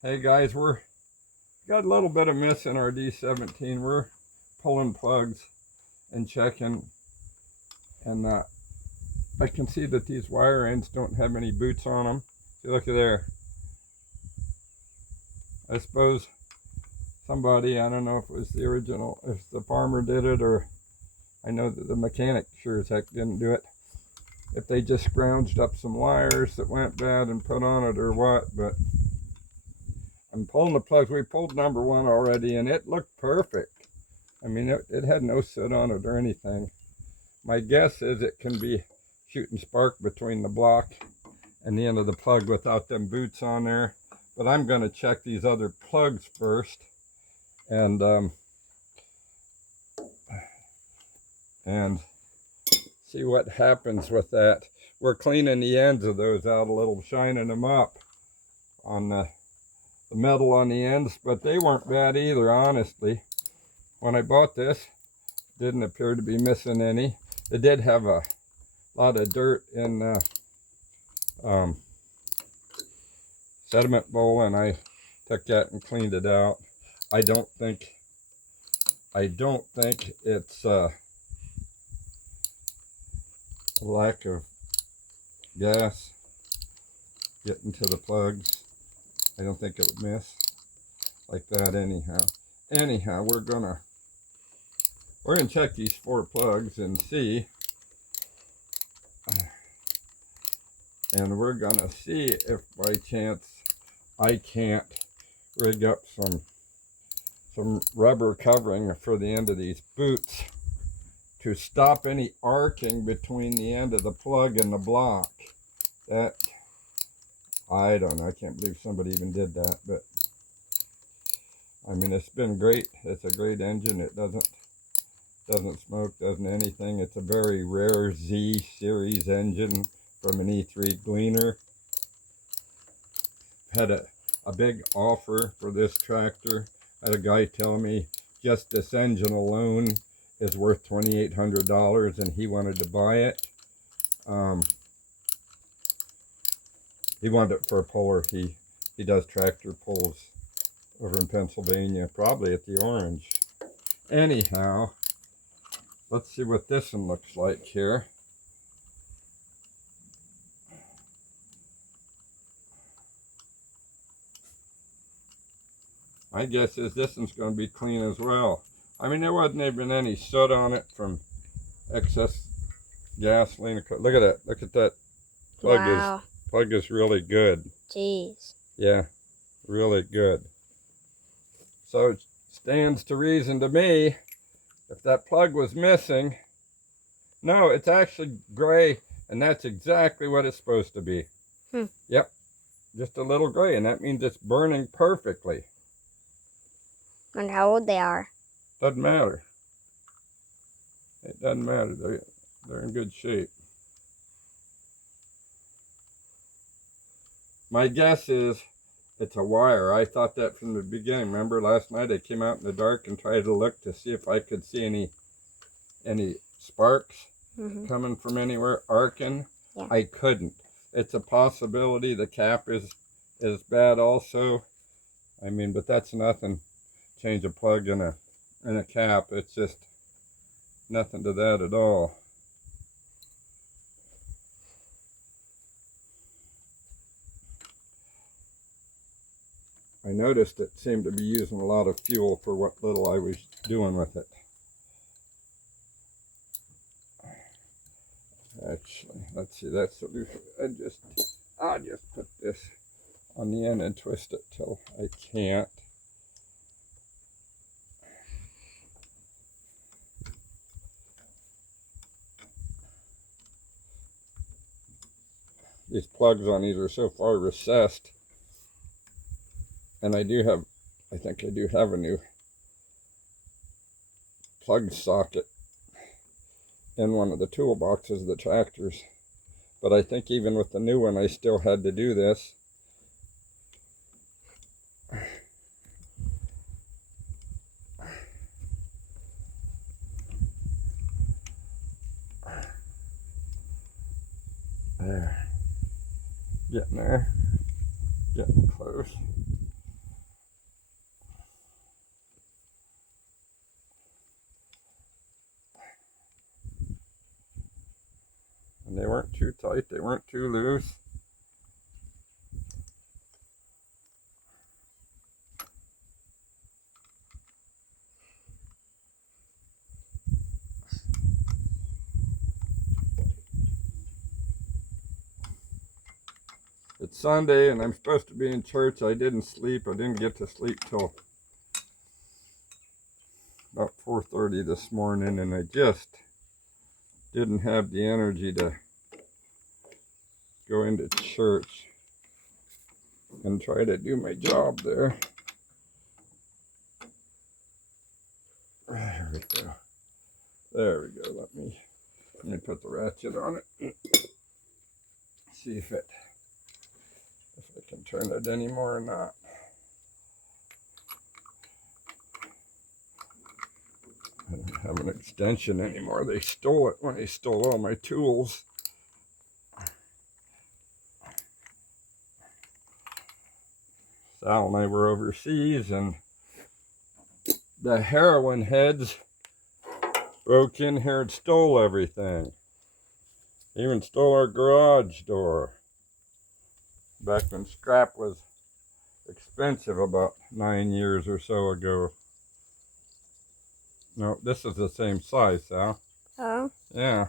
Hey guys, we're got a little bit of miss in our D-17. We're pulling plugs and checking, and I can see that these wire ends don't have any boots on them. See, look at there. I suppose somebody, I don't know if it was the original, if the farmer did it, or I know that the mechanic sure as heck didn't do it. If they just scrounged up some wires that went bad and put on it or what, but I'm pulling the plugs. We pulled number one already, and it looked perfect. I mean, it had no soot on it or anything. My guess is it can be shooting spark between the block and the end of the plug without them boots on there. But I'm going to check these other plugs first and see what happens with that. We're cleaning the ends of those out a little, shining them up on the metal on the ends, but they weren't bad either, honestly. When I bought this, didn't appear to be missing any. It did have a lot of dirt in the sediment bowl, and I took that and cleaned it out. I don't think it's a lack of gas getting to the plugs. I don't think it would miss like that anyhow. Anyhow, we're gonna check these 4 plugs and see, and we're gonna see if by chance I can't rig up some rubber covering for the end of these boots to stop any arcing between the end of the plug and the block. That, I don't know, I can't believe somebody even did that, but I mean, it's been great. It's a great engine. It doesn't smoke, doesn't anything. It's a very rare Z series engine from an E3 Gleaner. Had a big offer for this tractor. I had a guy tell me just this engine alone is worth $2,800, and he wanted to buy it. He wanted it for a puller. He does tractor pulls over in Pennsylvania, probably at the Orange. Anyhow, let's see what this one looks like here. My guess is this one's going to be clean as well. I mean, there wasn't even any soot on it from excess gasoline. Look at that. Look at that. Wow. Plug is really good. Jeez. Yeah, really good. So it stands to reason to me, if that plug was missing, no, it's actually gray, and that's exactly what it's supposed to be. Yep, just a little gray, and that means it's burning perfectly. Wonder how old they are. Doesn't matter. It doesn't matter. They're in good shape. My guess is it's a wire. I thought that from the beginning. Remember last night I came out in the dark and tried to look to see if I could see any sparks coming from anywhere, arcing. Yeah. I couldn't. It's a possibility the cap is bad also. I mean, but that's nothing. Change a plug in a cap. It's just nothing to that at all. I noticed it seemed to be using a lot of fuel for what little I was doing with it. Actually, let's see that solution. I'll just put this on the end and twist it till I can't. These plugs on these are so far recessed. And I think I do have a new plug socket in one of the toolboxes of the tractors. But I think even with the new one, I still had to do this. There. Getting there. Getting close. tight. They weren't too loose. It's Sunday and I'm supposed to be in church. I didn't sleep. I didn't get to sleep till about 4:30 this morning, and I just didn't have the energy to go into church and try to do my job there. There we go. There we go. Let me put the ratchet on it. See if I can turn it anymore or not. I don't have an extension anymore. They stole it when they stole all my tools. Sal and I were overseas, and the heroin heads broke in here and stole everything. Even stole our garage door. Back when scrap was expensive about 9 years or so ago. No, this is the same size, Sal. Oh? Yeah.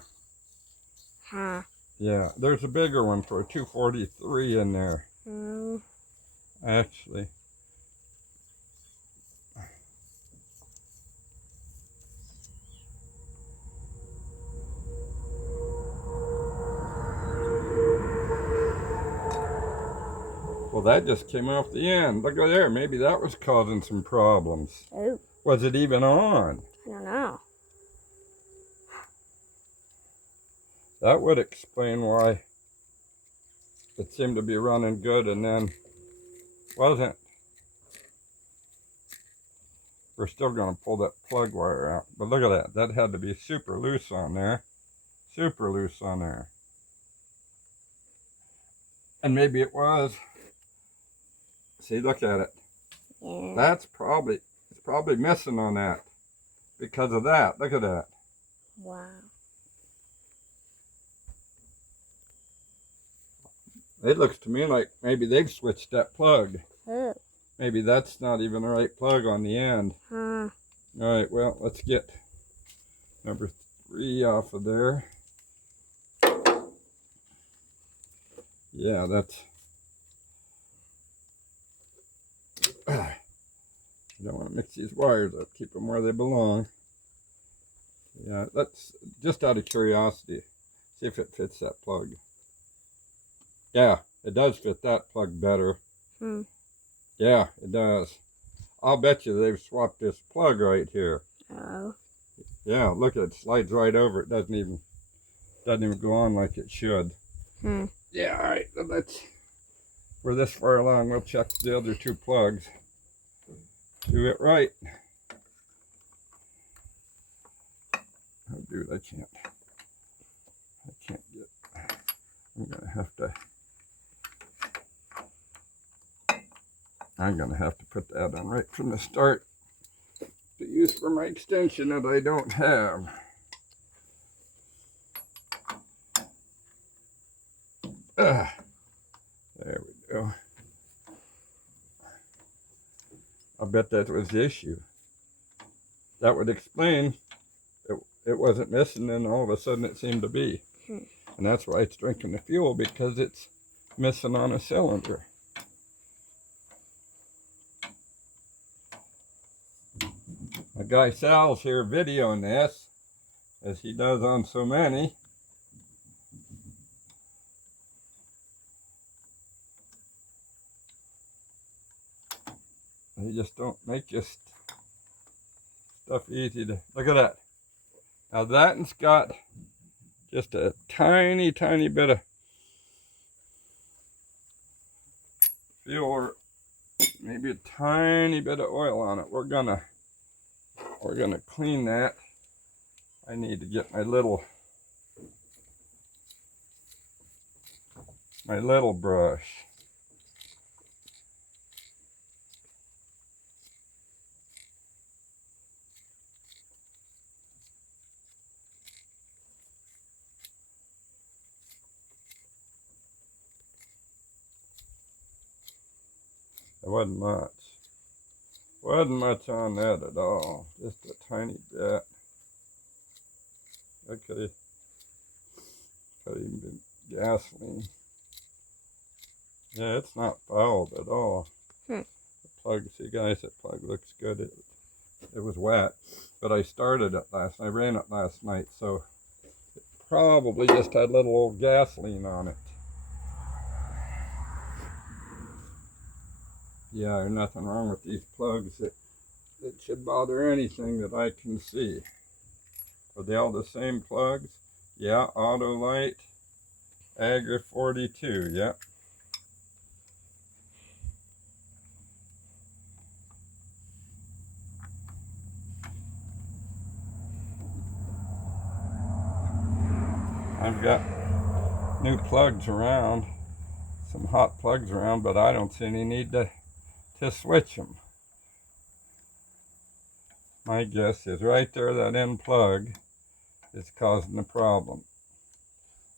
Huh. Yeah, there's a bigger one for a 243 in there. Mm. Actually. Well, that just came off the end. Look at there. Maybe that was causing some problems. Oh. Was it even on? I don't know. That would explain why it seemed to be running good and then wasn't. We're still going to pull that plug wire out. But look at that. That had to be super loose on there. Super loose on there. And maybe it was. See, look at it. Yeah. It's probably missing on that because of that. Look at that. Wow. It looks to me like maybe they've switched that plug. Oh. Maybe that's not even the right plug on the end. Huh. All right, well, let's get number 3 off of there. Yeah, that's... You don't want to mix these wires up. Keep them where they belong. Yeah, let's, just out of curiosity, see if it fits that plug. Yeah, it does fit that plug better. Hmm. Yeah, it does. I'll bet you they've swapped this plug right here. Oh. Yeah, look, it slides right over. It doesn't even go on like it should. Hmm. Yeah, all right. We're this far along. We'll check the other 2 plugs. Do it right. Oh, dude, I can't get. I'm gonna have to put that on right from the start to use for my extension that I don't have. There we go. I bet that was the issue. That would explain it wasn't missing, and all of a sudden it seemed to be. And that's why it's drinking the fuel, because it's missing on a cylinder. My guy Sal's here videoing this, as he does on so many. They just don't make this stuff easy to... Look at that. Now that one's got just a tiny, tiny bit of fuel, or maybe a tiny bit of oil on it. We're gonna clean that. I need to get my little brush. There wasn't much. Wasn't much on that at all. Just a tiny bit. That could even been gasoline. Yeah, it's not fouled at all. Hmm. The plug, see guys, that plug looks good. It was wet, but I started it last night. I ran it last night, so it probably just had a little old gasoline on it. Yeah, there's nothing wrong with these plugs that should bother anything that I can see. Are they all the same plugs? Yeah, Autolite, Agra 42, yep. I've got new plugs around, some hot plugs around, but I don't see any need to switch them. My guess is right there, that end plug is causing the problem.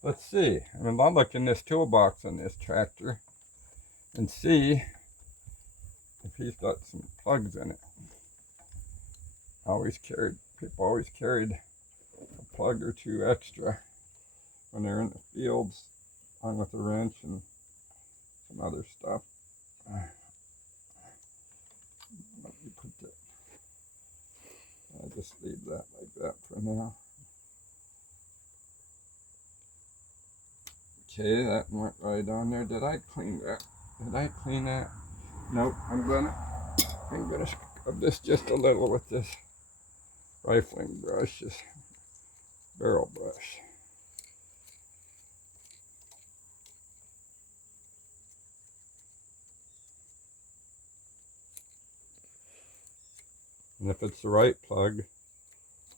Let's see. I mean, I'll look in this toolbox on this tractor and see if he's got some plugs in it. People always carried a plug or two extra when they're in the fields, along with a wrench and some other stuff. Let me put that. I'll just leave that like that for now. Okay, that went right on there. Did I clean that? Did I clean that? Nope. I'm gonna scrub this just a little with this rifling brush, this barrel brush. And if it's the right plug,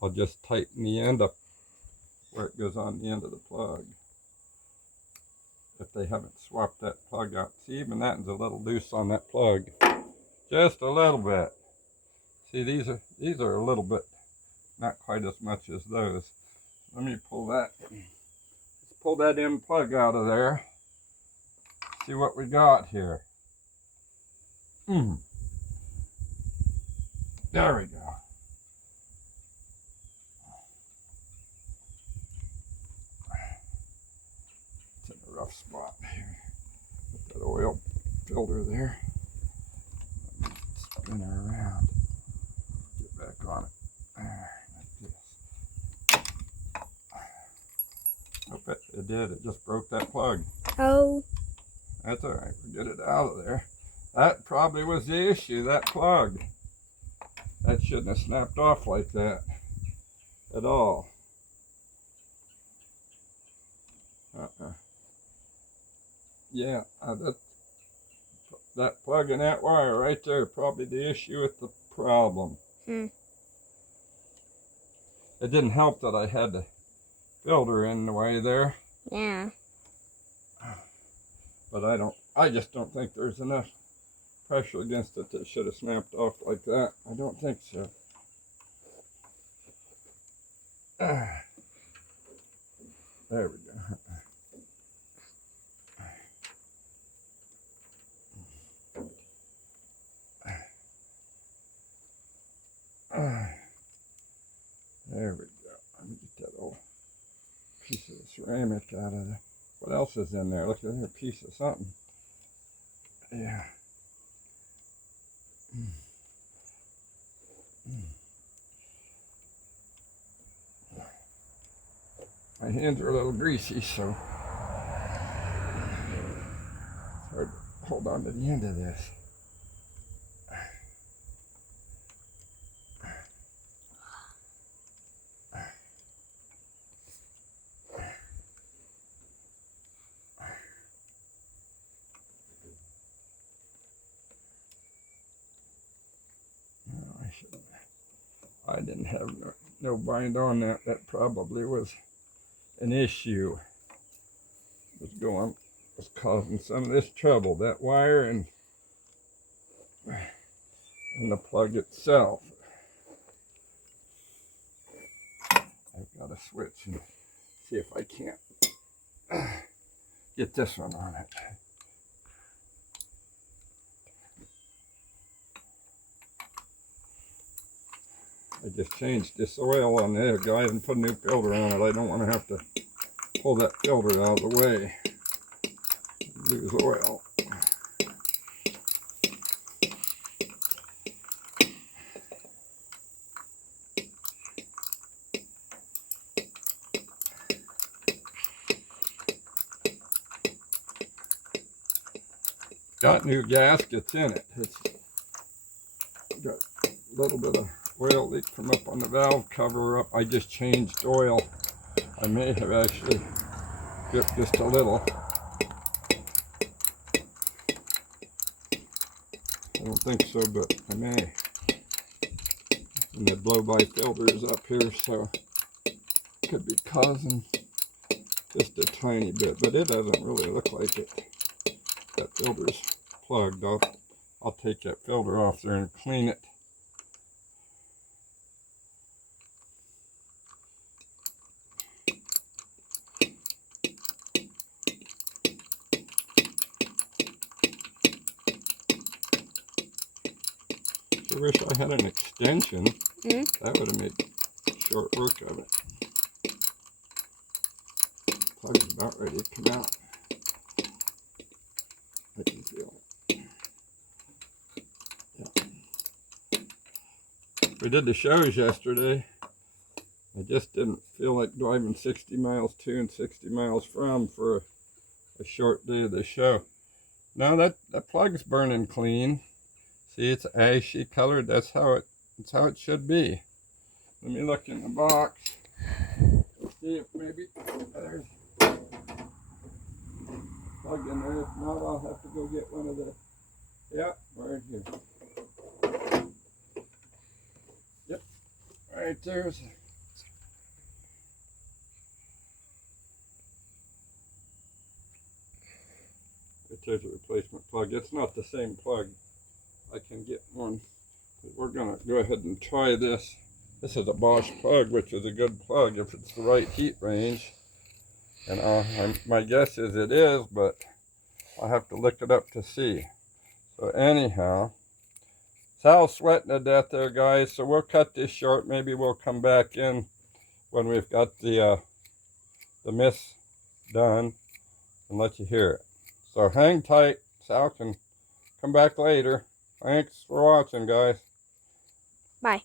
I'll just tighten the end up where it goes on the end of the plug. If they haven't swapped that plug out. See, even that is a little loose on that plug. Just a little bit. See, these are a little bit, not quite as much as those. Let me pull that. Let's pull that end plug out of there. See what we got here. There we go. It's in a rough spot here. Put that oil filter there. Let me spin her around. Get back on it. Like this. Nope, it did. It just broke that plug. Oh. That's all right. We'll get it out of there. That probably was the issue, that plug. That shouldn't have snapped off like that at all. Yeah, that plug and that wire right there, probably the issue with the problem. It didn't help that I had the filter in the way there. Yeah. But I just don't think there's enough pressure against it that should have snapped off like that. I don't think so. There we go. There we go. Let me get that old piece of ceramic out of there. What else is in there? Look at there, a piece of something. Yeah. My hands are a little greasy, so it's hard to hold on to the end of this. I didn't have no bind on that. That probably was an issue. Was causing some of this trouble. That wire and the plug itself. I've got to switch and see if I can't get this one on it. I just changed this oil on there, guys, and put a new filter on it. I don't want to have to pull that filter out of the way. Lose oil. Got new gaskets in it. It's got a little bit of oil leak from up on the valve cover up. I just changed oil. I may have actually dripped just a little. I don't think so, but I may. And the blow-by filter is up here, so could be causing just a tiny bit, but it doesn't really look like it. That filter's plugged. I'll take that filter off there and clean it. I wish I had an extension. That would have made short work of it. Plug's about ready to come out. I can feel it. Yeah. We did the shows yesterday. I just didn't feel like driving 60 miles to and 60 miles from for a short day of the show. Now that plug's burning clean. See, it's ashy colored. That's how it should be. Let me look in the box. See if maybe there's plug in there. If not, I'll have to go get one of the. Yeah, right here. Yep, right there's. There's a replacement plug. It's not the same plug. I can get one. But we're gonna go ahead and try this. This is a Bosch plug, which is a good plug if it's the right heat range. And my guess is it is, but I'll have to look it up to see. So anyhow, Sal's sweating to death there, guys. So we'll cut this short. Maybe we'll come back in when we've got the mist done and let you hear it. So hang tight. Sal can come back later. Thanks for watching, guys. Bye.